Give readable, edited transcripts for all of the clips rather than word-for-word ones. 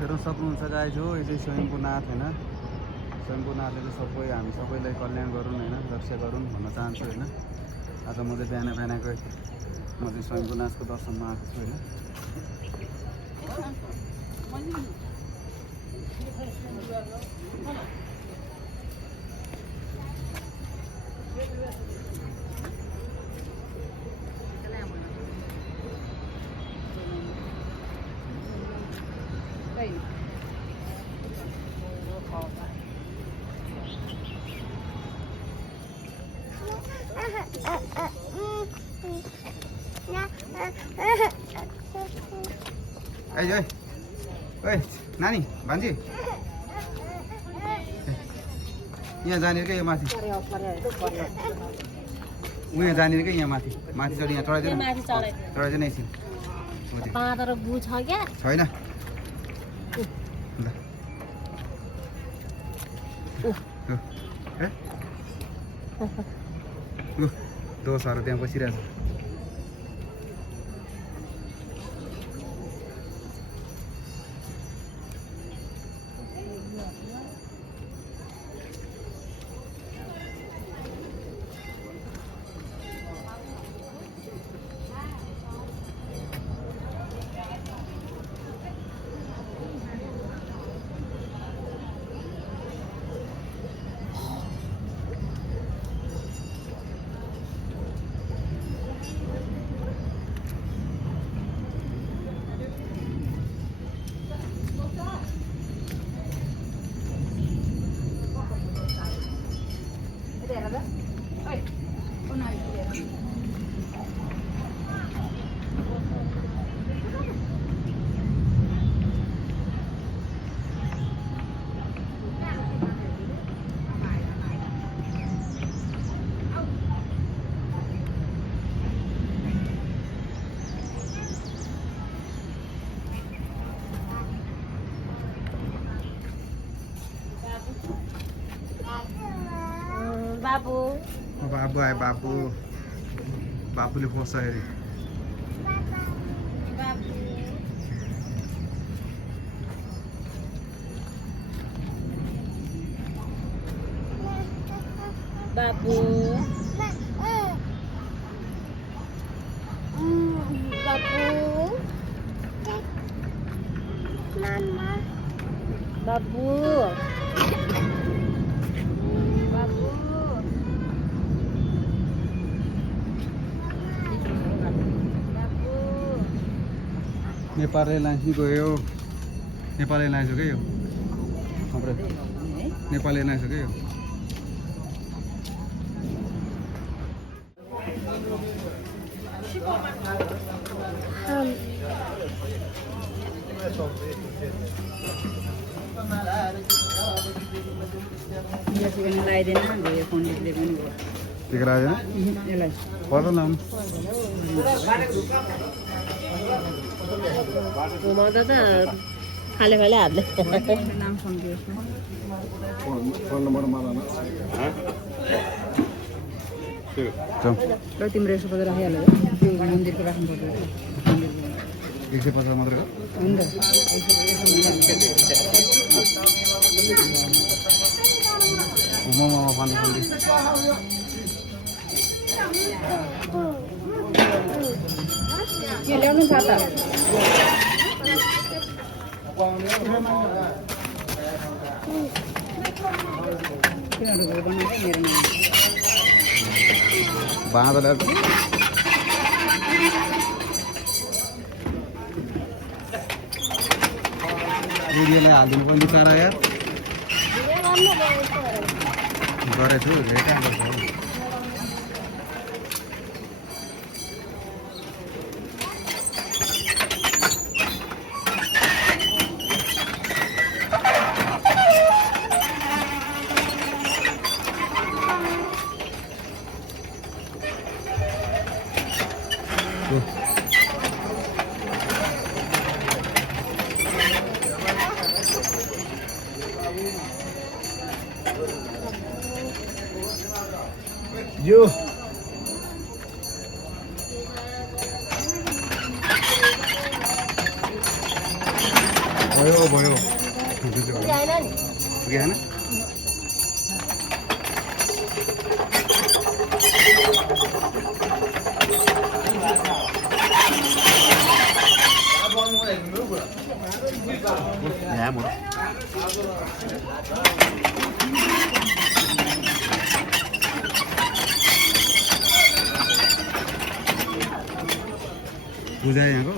हेर्न सक्नुहुन्छ गाइज हो, यो चाहिँ स्वयम्भूनाथ होइन। स्वयम्भूनाथले चाहिँ हामी सबैलाई कल्याण गरून् होइन, रक्षा गरून् भन्न चाहन्छु होइन। आज म चाहिँ बिहानकै म चाहिँ स्वयम्भूनाथको दर्शनमा आएको छु होइन। ओइ नानी भान्जी यहाँ जाने क्या, यो माथि उहाँ जाने क्या, यहाँ माथि माथि चढी यहाँ चढाइदिनु चढाइदिनु एकछिन छैन दोषहरू त्यहाँ बसिरहेछ। बाबु बाबु आए बाबु बाबुले खोज्छ अरे बाबु बाबु नेपाल एयरलाइन्स नि गयो। नेपाल एयरलाइन्स हो क्या यो हाम्रो नेपाल एयरलाइन्स हो क्या यो। टिका लाग्दैन पर्दैन लाउनु घुमाउँदा त खाले खाले हातले नाम फोन नम्बर मलाई ल तिम्रो यसो पत्र राखिहाल्यो त्यो मन्दिरको राख्नु पर्छ 150 मात्र हो हुन्छ मोमोमा फन्दी फन्दी के ल्याउनु छ त बाँधेर भिडियोलाई हालिदिनु पनि बिचरा यार गरेछु धेरै टाइम यो भयो भयो पुगेन यहाँ म पूजा है यहाँ को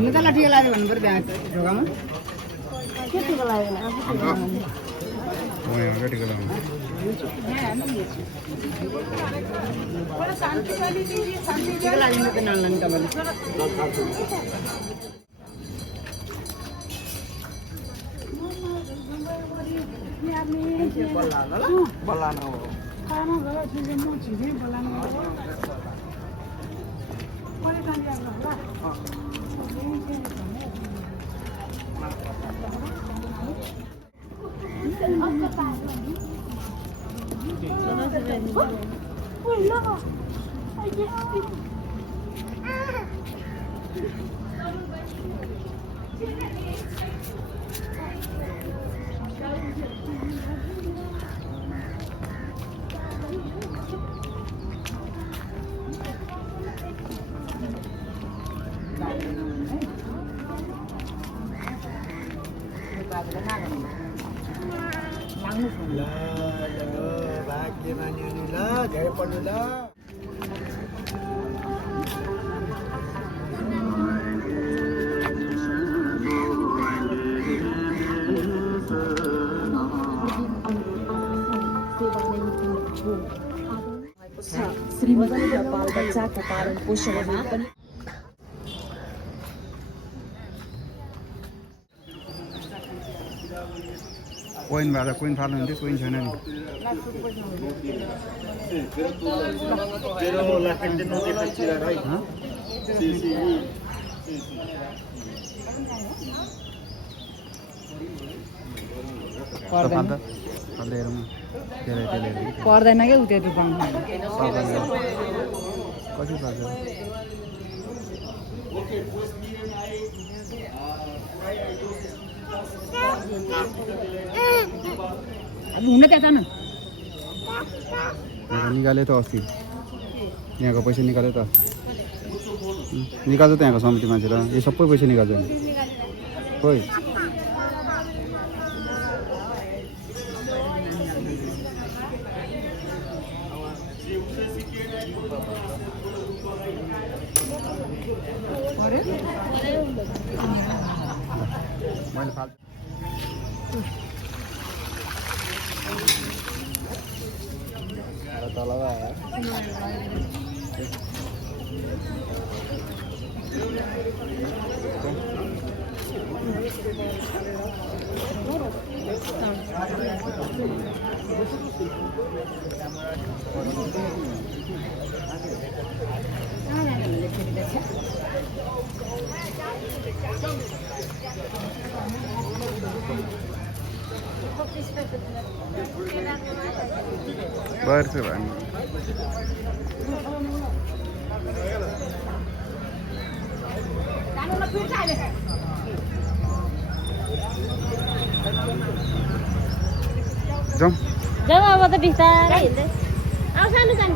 निकाला टिका लाग्यो भन्नु पर्यो त्यहाँ ढोकामा के टिका लाग्यो यहाँ टिका लगाउनु टिका लाग्यो त नाल्नु तपाईँले बल्ला न भाग्य मान्यो ल धेरै पढ्नु ल श्रीमती र बालबच्चाका पालन पोषणमा पनि कोइन भएर कोइन फाल्नु हुन्थ्यो कोइन छैन नि पर्दैन क्या उता दुकान कति पर्छ अब हुन त्यहाँ जानु निकाल्यो त अस्ति यहाँको पैसा निकाल्यो त निकाल्छ त यहाँको समिति मान्छे त यो सबै पैसा निकाल्छ नि खोइ मैले फाल्छु तल पर्छ भने जाउँ जाऊ अब त बिस्तारै हिँड्दै आऊ सानो सानो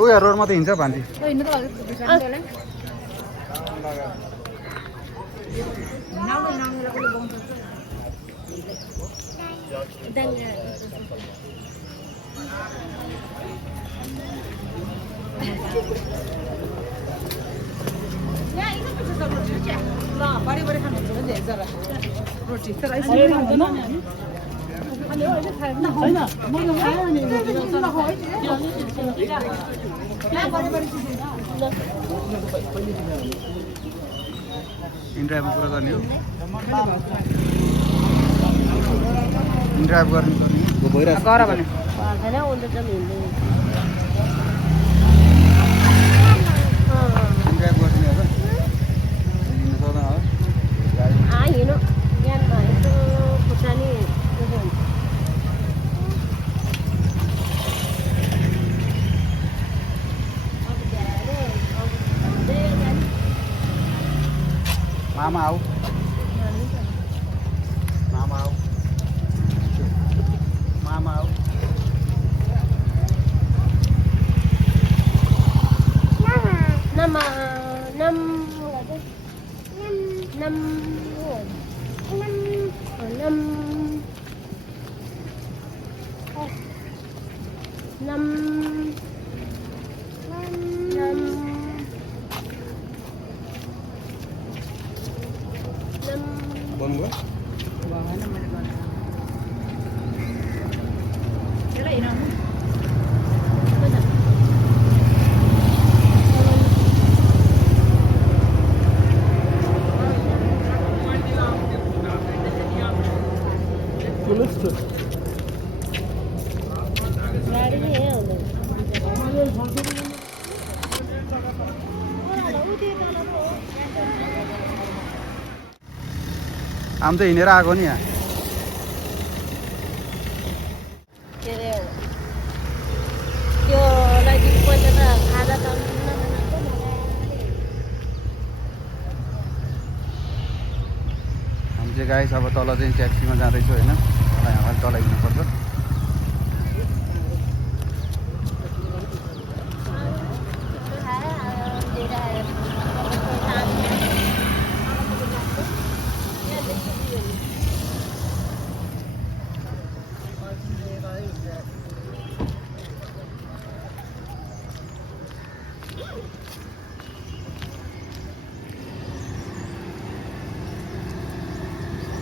उयो रोडमा त हिँड्छ भान्जी रोटी तर यसरी खाँदैन इन्ड्राइभमा कुरा गर्ने हो इन्ड्राइभ गर्ने भइरहेको गर भने पर्दैन उसले त हिँड्दै इन्ड्राइभ गर्ने हो हिँड्नु सक्दैन हो हिँड्नु बिहानमा यसो खुर्सानी मामा आऊ मामा आऊ मामा आऊ Nama nam nam nam nam भन्नुभयो आम त हिँडेर आएको नि यहाँ के अरे त्यो लागि पहिला त खाजा त हामी चाहिँ गाइस अब तल चाहिँ ट्याक्सीमा जाँदैछु होइन यहाँबाट तल हिँड्नुपर्छ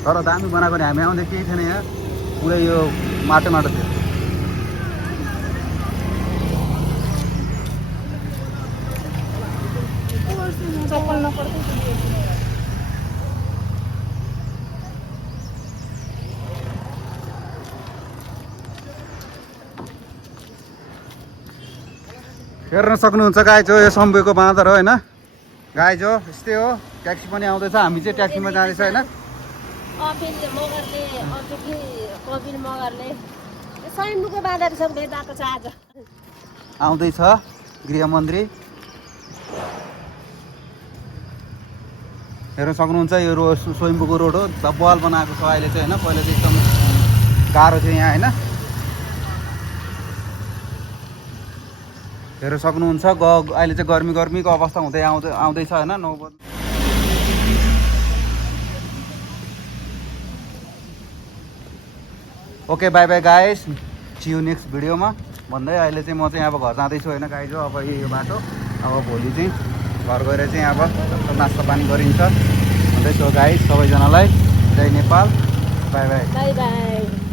तर दामी बनाएको नि हामी आउँदा केही थिएन यहाँ पुरै यो माटो माटो थियो चप्पल नपर्दै हेर्न सक्नुहुन्छ गाइज हो यो सम्बेको बाँदर हो होइन गाइज हो यस्तै हो ट्याक्सी पनि आउँदैछ हामी चाहिँ ट्याक्सीमा जाँदैछ होइन कपिल मगरले स्वयम्भूको बाँदर सब भेटाएको छ आज आउँदैछ गृहमन्त्री हेर्न सक्नुहुन्छ यो रोड स्वयम्भूको रोड हो बवाल बनाएको छ अहिले चाहिँ होइन पहिला चाहिँ एकदम गाह्रो थियो यहाँ होइन हेर्न सक्नुहुन्छ अहिले चाहिँ गर्मीको अवस्था हुँदै आउँदैछ होइन 9 बजे okay bye bye guys see you next भिडियोमा भन्दै अहिले चाहिँ म चाहिँ अब घर जाँदैछु होइन गाइज हो अब यो बाटो अब भोलि चाहिँ घर गएर चाहिँ अब नास्ता पानी गरिन्छ भन्दैछु गाइस सबैजनालाई जय Nepal bye bye bye by